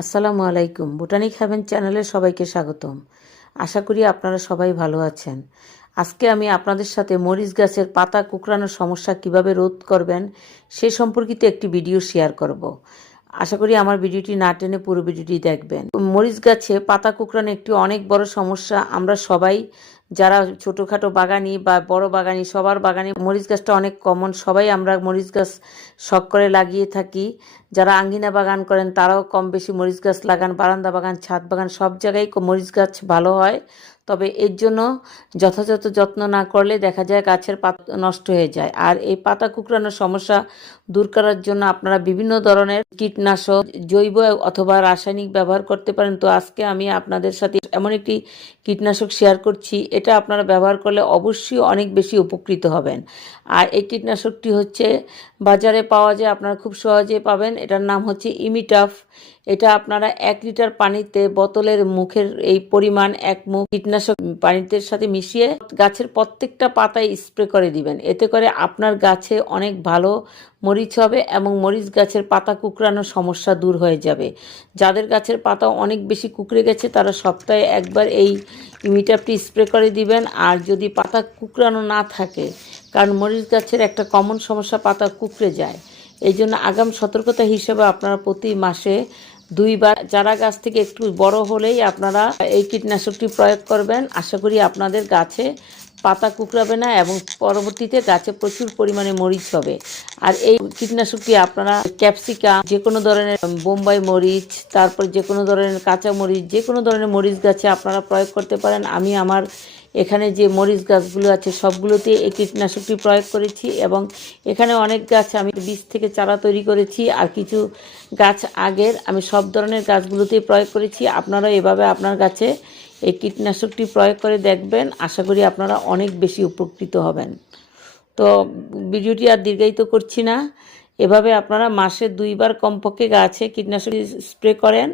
আসসালামু আলাইকুম। Botanic haven চ্যানেলে সবাইকে স্বাগতম। আশা করি আপনারা সবাই ভালো আছেন। আজকে আমি আপনাদের সাথে মরিচ গাছের পাতা কুকরানোর সমস্যা কীভাবে রোধ করবেন সে সম্পর্কিত একটি ভিডিও শেয়ার করব। আশা করি আমার ভিডিওটি না টেনে পুরো ভিডিওটি দেখবেন। মরিচ গাছে পাতা কুকরানো একটি অনেক বড় সমস্যা। আমরা সবাই যারা ছোটোখাটো বাগানি বা বড় বাগানি, সবার বাগানে মরিচ গাছটা অনেক কমন সবাই আমরা মরিচ গাছ শখ করে লাগিয়ে থাকি। যারা আঙ্গিনা বাগান করেন, তারাও কম বেশি মরিচ গাছ লাগান। বারান্দা বাগান, ছাদ বাগান, সব জায়গায় মরিচ গাছ ভালো হয়। তবে এর জন্য যথাযথ যত্ন না করলে দেখা যায় গাছের পাতা নষ্ট হয়ে যায়। আর এই পাতা কুকরানোর সমস্যা দূর করার জন্য আপনারা বিভিন্ন ধরনের কীটনাশক, জৈব অথবা রাসায়নিক ব্যবহার করতে পারেন। তো আজকে আমি আপনাদের সাথে এমন একটি কীটনাশক শেয়ার করছি। এটা আপনারা ব্যবহার করলে অবশ্যই অনেক বেশি উপকৃত হবেন। আর এই কীটনাশকটি হচ্ছে বাজারে পাওয়া যায়, আপনারা খুব সহজে পাবেন। এটার নাম হচ্ছে ইমিটাফ। এটা আপনারা এক লিটার পানিতে বোতলের মুখের এই পরিমাণ এক মুখ কীটনাশক পানিতে সাথে মিশিয়ে গাছের প্রত্যেকটা পাতায় স্প্রে করে দিবেন। এতে করে আপনার গাছে অনেক ভালো মরিচ হবে এবং মরিচ গাছের পাতা কুকরানোর সমস্যা দূর হয়ে যাবে। যাদের গাছের পাতা অনেক বেশি কুকড়ে গেছে, তারা সপ্তাহে একবার এই ইমিটাপটি স্প্রে করে দিবেন, আর যদি পাতা কুকরানো না থাকে, কারণ মরিচ গাছের একটা কমন সমস্যা পাতা কুকড়ে যায়। এই জন্য আগাম সতর্কতা হিসেবে আপনারা প্রতি মাসে দুইবার চারা গাছ থেকে একটু বড় হলেই আপনারা এই কীটনাশকটি প্রয়োগ করবেন। আশা করি আপনাদের গাছে পাতা কুকড়াবে না এবং পরবর্তীতে গাছে প্রচুর পরিমাণে মরিচ হবে। আর এই কীটনাশকটি আপনারা ক্যাপসিকাম যে কোনো ধরনের বোম্বাই মরিচ, তারপর যে কোনো ধরনের কাঁচা মরিচ যে কোনো ধরনের মরিচ গাছে আপনারা প্রয়োগ করতে পারেন। আমি আমার এখানে যে মরিচ গাছগুলো আছে, সবগুলোতে এই কীটনাশকটি প্রয়োগ করেছি এবং এখানে অনেক গাছ আমি বীজ থেকে চারা তৈরি করেছি আর কিছু গাছ আগের আমি সব ধরনের গাছগুলোতেই প্রয়োগ করেছি। আপনারা এভাবে আপনার গাছে এই কীটনাশকটি প্রয়োগ করে দেখবেন। আশা করি আপনারা অনেক বেশি উপকৃত হবেন। তো ভিডিওটি আর দীর্ঘায়িত করছি না। এভাবে আপনারা মাসে দুইবার কমপক্ষে গাছে কীটনাশক স্প্রে করেন।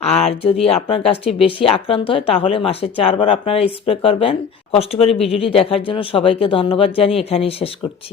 আর যদি আপনার গাছটি বেশি আক্রান্ত হয়, তাহলে মাসে চারবার আপনারা স্প্রে করবেন। কষ্ট করে ভিডিওটি দেখার জন্য সবাইকে ধন্যবাদ জানিয়ে এখানেই শেষ করছি।